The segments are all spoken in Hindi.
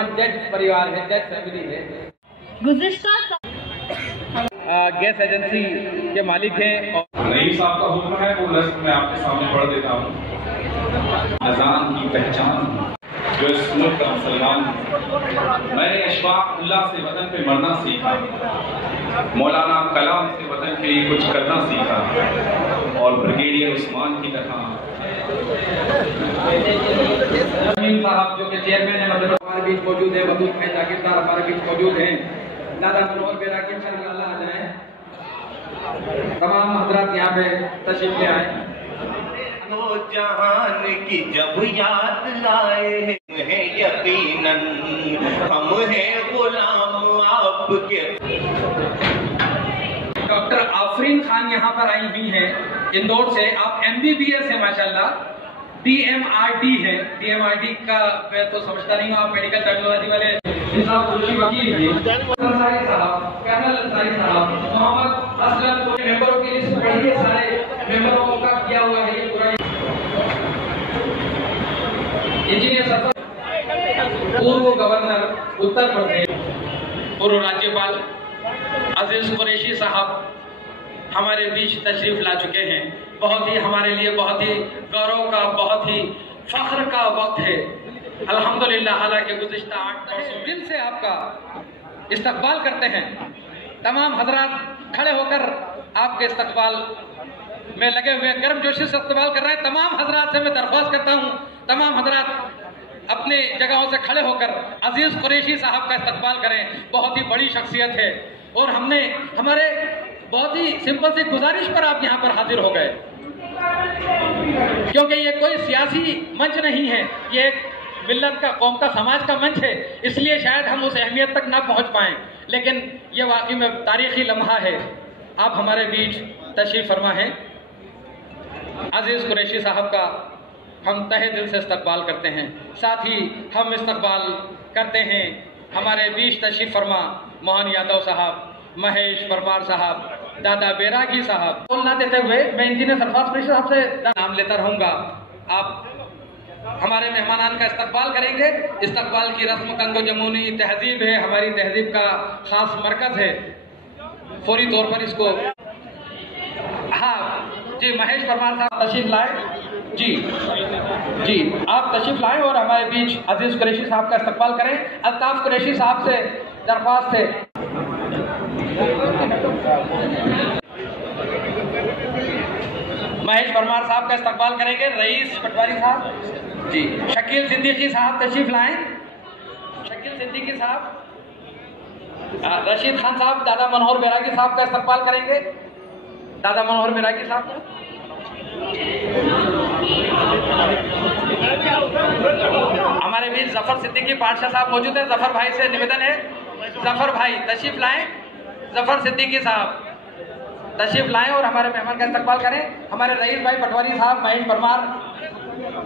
मेहमान जज परिवार है, जज फैमिली है। गुज़िश्ता गैस एजेंसी के मालिक हैं। नईम साहब का हुक्म है, वो लफ्ज़ मैं आपके सामने पढ़ देता हूँ। अज़ान की पहचान जो इस मुल्क का मुसलमान, मैंने अशफाक़ुल्लाह से वतन पे मरना सीखा, मौलाना कलाम से वतन के लिए कुछ करना सीखा, और ब्रिगेडियर उस्मान की तरह अमीन साहब जो कि चेयरमैन है मदरसा हमारे बीच मौजूद है, वदूद में जागीरदार हमारे बीच मौजूद हैं। दादा मनोहर बैरागी इंशाअल्लाह आ जाए। तमाम हजरात यहाँ पे तशरीफ ले आए। जहान की जब याद लाए हैं यकीनन हम हैं गुलाम आपके। डॉक्टर आफरीन खान यहाँ पर आई हुई हैं इंदौर से। आप MBBS है माशाल्लाह, DMRD है। DMRD का मैं तो समझता नहीं हूँ, आप मेडिकल टेक्नोलॉजी वाले वकील हैं। अंसारी साहब, कर्नल अंसारी साहब, मोहम्मद असलम, मेंबरों की लिस्ट पढ़िए, सारे मेंबरों का किया हुआ है ये पूरा। इंजीनियर सफर, पूर्व गवर्नर उत्तर प्रदेश, पूर्व राज्यपाल अजीज कुरैशी साहब हमारे बीच तशरीफ ला चुके हैं। बहुत ही हमारे लिए बहुत ही गौरव का, बहुत ही फख्र का वक्त है अल्हम्दुलिल्लाह। हालांकि गुज़िश्ता 8 वर्षों दिल से आपका इस्तकबाल करते हैं। तमाम हजरात खड़े होकर आपके इस्तकबाल में लगे हुए गर्मजोशी से इस्तकबाल कर रहे हैं। तमाम हजरात से मैं दरख्वास्त करता हूँ, तमाम हजरात अपने जगहों से खड़े होकर अजीज कुरैशी साहब का इस्तकबाल करें। बहुत ही बड़ी शख्सियत है और हमने हमारे बहुत ही सिंपल सी गुजारिश पर आप यहाँ पर हाजिर हो गए, क्योंकि ये कोई सियासी मंच नहीं है, ये एक मिल्लत का, कौम का, समाज का मंच है। इसलिए शायद हम उस अहमियत तक ना पहुँच पाएं, लेकिन ये वाकई में तारीखी लम्हा है। आप हमारे बीच तशरीफ फरमा हैं। अजीज कुरैशी साहब का हम तहे दिल से इस्तकबाल करते हैं। साथ ही हम इस्तकबाल करते हैं हमारे बीच तशरीफ फरमा मोहन यादव साहब, महेश परमार साहब, दादा बैरागी साहब। बोल ना देते हुए मैं इंजीनियर सरफराज कुरैशी साहब से नाम लेता रहूँगा। आप हमारे मेहमानान का इस्तकबाल करेंगे। इस्तकबाल की रस्म कंगो जमूनी तहजीब है, हमारी तहजीब का खास मरकज है। फौरी तौर पर इसको, हाँ जी, महेश परमार साहब तशरीफ लाए। जी आप तशरीफ लाएं और हमारे बीच अजीज कुरैशी साहब का इस्तकबाल करें। अल्ताफ कुरैशी साहब से दरख्वास्त है। महेश परमार साहब का इस्तकबाल करेंगे। रईस पटवारी साहब जी। शकील सिद्दीकी साहब तशरीफ लाएं। शकील सिद्दीकी साहब, रशीद खान साहब, दादा मनोहर बैरागी साहब का इस्तकबाल करेंगे। दादा मनोहर बैरागी साहब, हमारे बीच जफर सिद्दीकी पातशाह साहब मौजूद है। जफर भाई से निवेदन है, जफर भाई तशरीफ लाएं। जफर सिद्दीकी साहब तशरीफ लाएं और हमारे मेहमान का इस्तकबाल करें। हमारे रईस भाई पटवारी साहब, महेश परमार,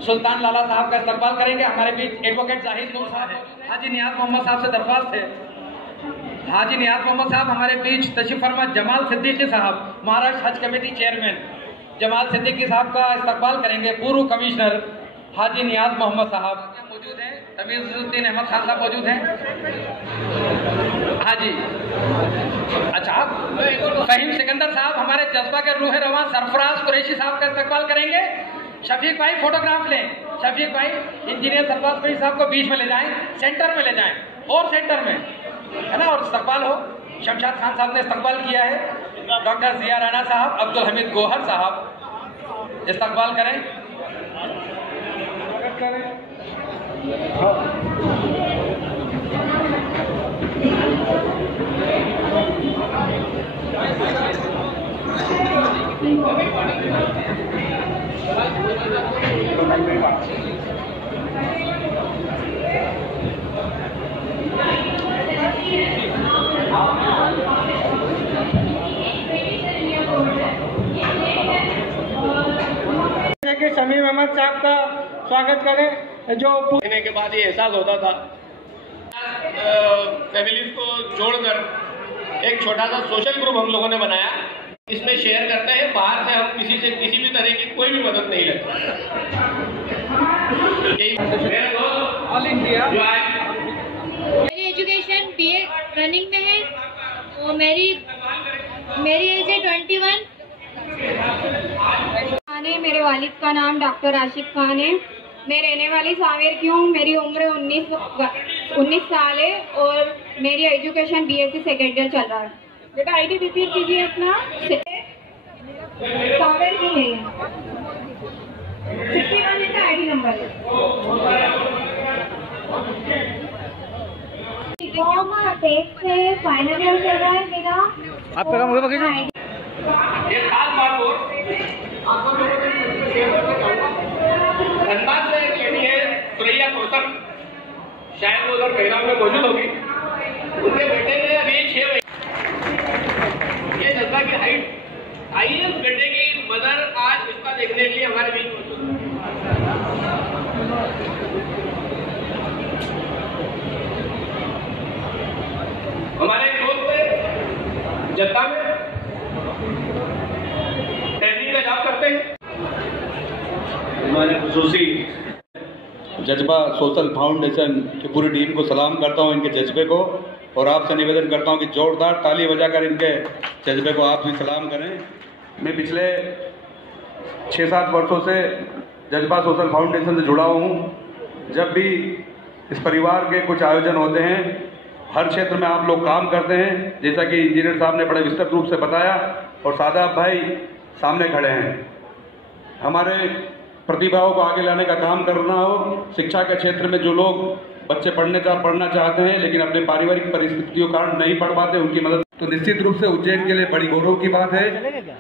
सुल्तान लाला साहब का इस्तकबाल करेंगे। हमारे बीच एडवोकेट जाहिद नूर साहब है। हाजी नियाज मोहम्मद साहब से दरख्वास्त है। हाजी नियाज मोहम्मद साहब हमारे बीच तशरीफ फरमा। जमाल सिद्दीकी साहब, महाराष्ट्र हज कमेटी चेयरमैन, जमाल सिद्दीकी साहब का इस्तकबाल करेंगे। पूर्व कमिश्नर हाजी नियाज मोहम्मद साहब मौजूद हैं। तमीज़ुद्दीन अहमद खान साहब मौजूद हैं। हाँ जी, अच्छा, फहीम सिकंदर साहब हमारे जज्बा के रूह रवां सरफराज कुरैशी साहब का इस्तकबाल करेंगे। शफीक भाई फोटोग्राफ लें। शफीक भाई इंजीनियर सरफराज कुरैशी साहब को बीच में ले जाएं, सेंटर में ले जाएं, और सेंटर में है ना, और इस्तकबाल हो। शमशाद खान साहब ने इस्तकबाल किया है। डॉक्टर जिया राणा साहब, अब्दुल हमीद गोहर साहब इस्तकबाल करें। शमीम अहमद साहब का स्वागत करें। जो पूछने के बाद ये एहसास होता था, फैमिलीज को जोड़कर एक छोटा सा सोशल ग्रुप हम लोगों ने बनाया। इसमें शेयर करते हैं, बाहर से हम किसी से किसी भी तरह की कोई भी मदद नहीं लेते। ऑल इंडिया रनिंग में है और मेरी एज है 21। मेरे वालिद का नाम डॉक्टर राशिद खान है। मैं रहने वाली सावेर की हूँ। मेरी उम्र 19 साल है और मेरी एजुकेशन BSc सेकेंड ईयर चल रहा है। बेटा ID रिपीट कीजिए अपना। सावेर की है 61 का ID नंबर है। फाइनल ईयर चल रहा है मेरा। आपका काम होगा क्या? ये खास बात हो, धनबाद से एक लेडी है सुरैया कौसर, शायद वो उधर महिला में मौजूद होगी। उनके बेटे ने अभी 6 महीने ये जज्बा की हाइट आई है। उस बेटे की मदर आज इसका देखने के लिए हमारे बीच मौजूद है। हमारे एक दोस्त है जद्दा में ट्रेनिंग का जॉब करते हैं। हमारे खुसूसी जज्बा सोशल फाउंडेशन की पूरी टीम को सलाम करता हूं, इनके जज्बे को, और आपसे निवेदन करता हूं कि जोरदार ताली बजाकर इनके जज्बे को आप भी सलाम करें। मैं पिछले 6-7 वर्षों से जज्बा सोशल फाउंडेशन से जुड़ा हूं। जब भी इस परिवार के कुछ आयोजन होते हैं, हर क्षेत्र में आप लोग काम करते हैं, जैसा कि इंजीनियर साहब ने बड़े विस्तृत रूप से बताया, और सादाब भाई सामने खड़े हैं। हमारे प्रतिभाओं को आगे लाने का काम करना हो, शिक्षा के क्षेत्र में जो लोग बच्चे पढ़ना चाहते हैं लेकिन अपने पारिवारिक परिस्थितियों के कारण नहीं पढ़ पाते, उनकी मदद तो निश्चित रूप से उज्जैन के लिए बड़ी गौरव की बात है।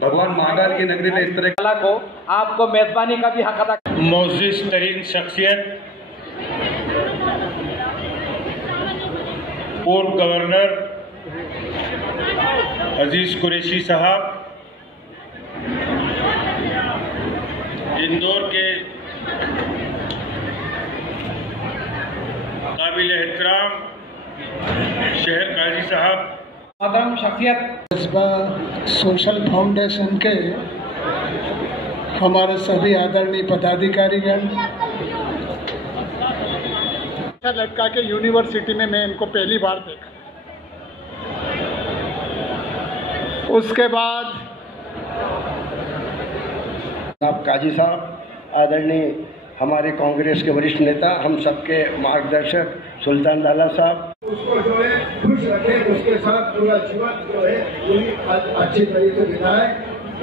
भगवान महाकाल की नगरी में इस तरह कला को आपको मेजबानी का भी हक अदा। मोअज़्ज़िज़ तरीन शख्सियत पूर्व गवर्नर अजीज कुरैशी साहब, इंदौर के काबिल एहतराम शहर काजी साहब, मोहतरम शख्सियत जज्बा सोशल फाउंडेशन के हमारे सभी आदरणीय पदाधिकारीगण, लड़का के यूनिवर्सिटी में मैं इनको पहली बार देखा। उसके बाद आप काजी साहब, आदरणीय हमारे कांग्रेस के वरिष्ठ नेता, हम सबके मार्गदर्शक सुल्तान लाला साहब, उसको जो है खुश रखें, उसके साथ पूरा जीवन जो है पूरी अच्छी तरीके से बिताएं।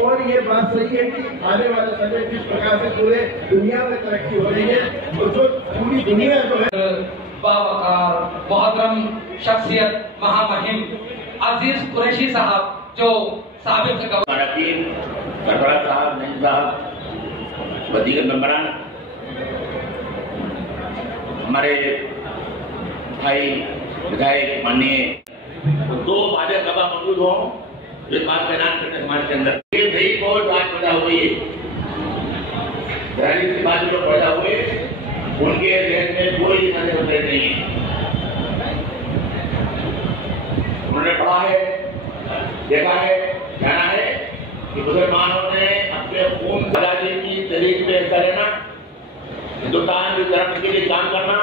और ये बात सही है कि आने वाले समय जिस प्रकार से पूरे दुनिया में तरक्की हो रही है, तो जो पूरी दुनिया जो है बावकार मोहतरम शख्सियत महामहिम अजीज कुरैशी साहब जो साबिक सरफराज साहब, नहीं साहब, वदीगर मेंबरान, हमारे भाई विधायक माननीय, दो भाजपा सभा मौजूद हो, जो बात का ऐलान करते समाज के अंदर भाई बहुत बात पैदा हुई है, की बात जो पैदा हुए उनके देश में कोई नजर नहीं है। उन्होंने पढ़ा है, देखा है, जाना है कि मुसलमानों ने अपने खून आजादी की तहरीक में हिस्सा लेना, हिंदुस्तान के धर्म के लिए काम करना,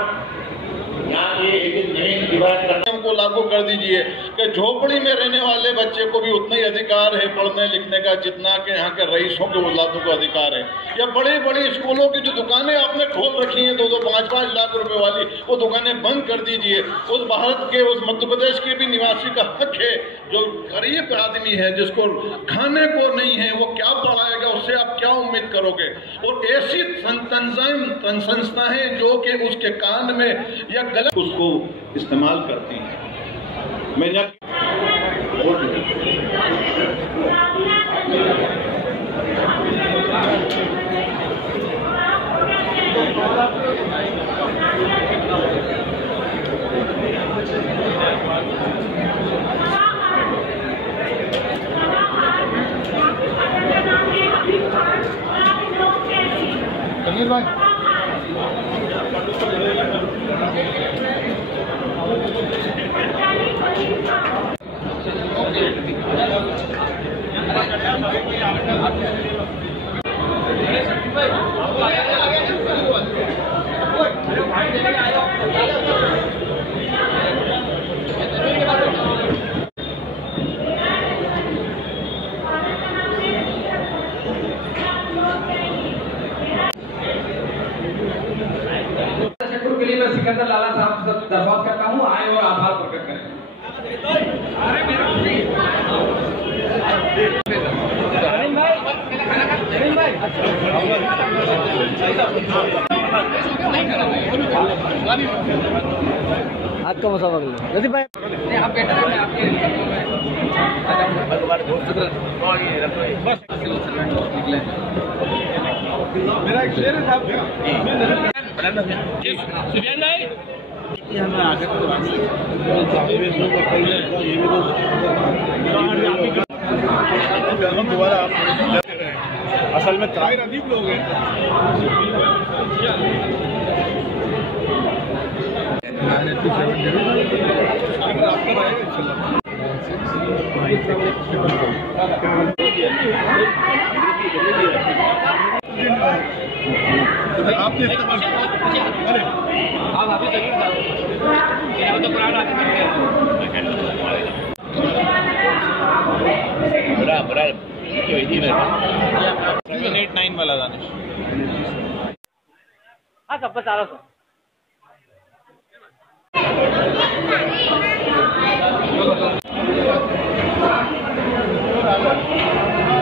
यहाँ पे एक जमीन डिवाइड करना को लागू कर दीजिए कि झोपड़ी में रहने वाले बच्चे को भी उतना ही अधिकार है पढ़ने लिखने का जितना कि यहाँ के रईसों के औलादों को अधिकार है। या बड़ी बड़ी स्कूलों की जो दुकानें आपने खोल रखी हैं 2-2, 5-5 लाख रुपए वाली, वो दुकानें बंद कर दीजिए। उस भारत के, उस मध्य प्रदेश के भी निवासी का हक है, जो गरीब आदमी है जिसको खाने को नहीं है, वो क्या पढ़ाएगा, उससे आप क्या उम्मीद करोगे। और ऐसी संस्थाएं जो कि उसके कान में या गलत उसको इस्तेमाल करती हैं। मैं भाई सिकंदर लाला साहब से दरख्वास्त करता हूँ आए और आभार प्रकट करें। आज का मौसम नदीप भाई आप बेटा मैं आपके मेरा एक शेर है साहब सुफियान भाई दोबारा असल में ताहिर अदीब लोग हैं। आपने इस्तेमाल अरे आप अभी तक तो पुराना बड़ा 89 वाला दानिश हाँ सब सारा सर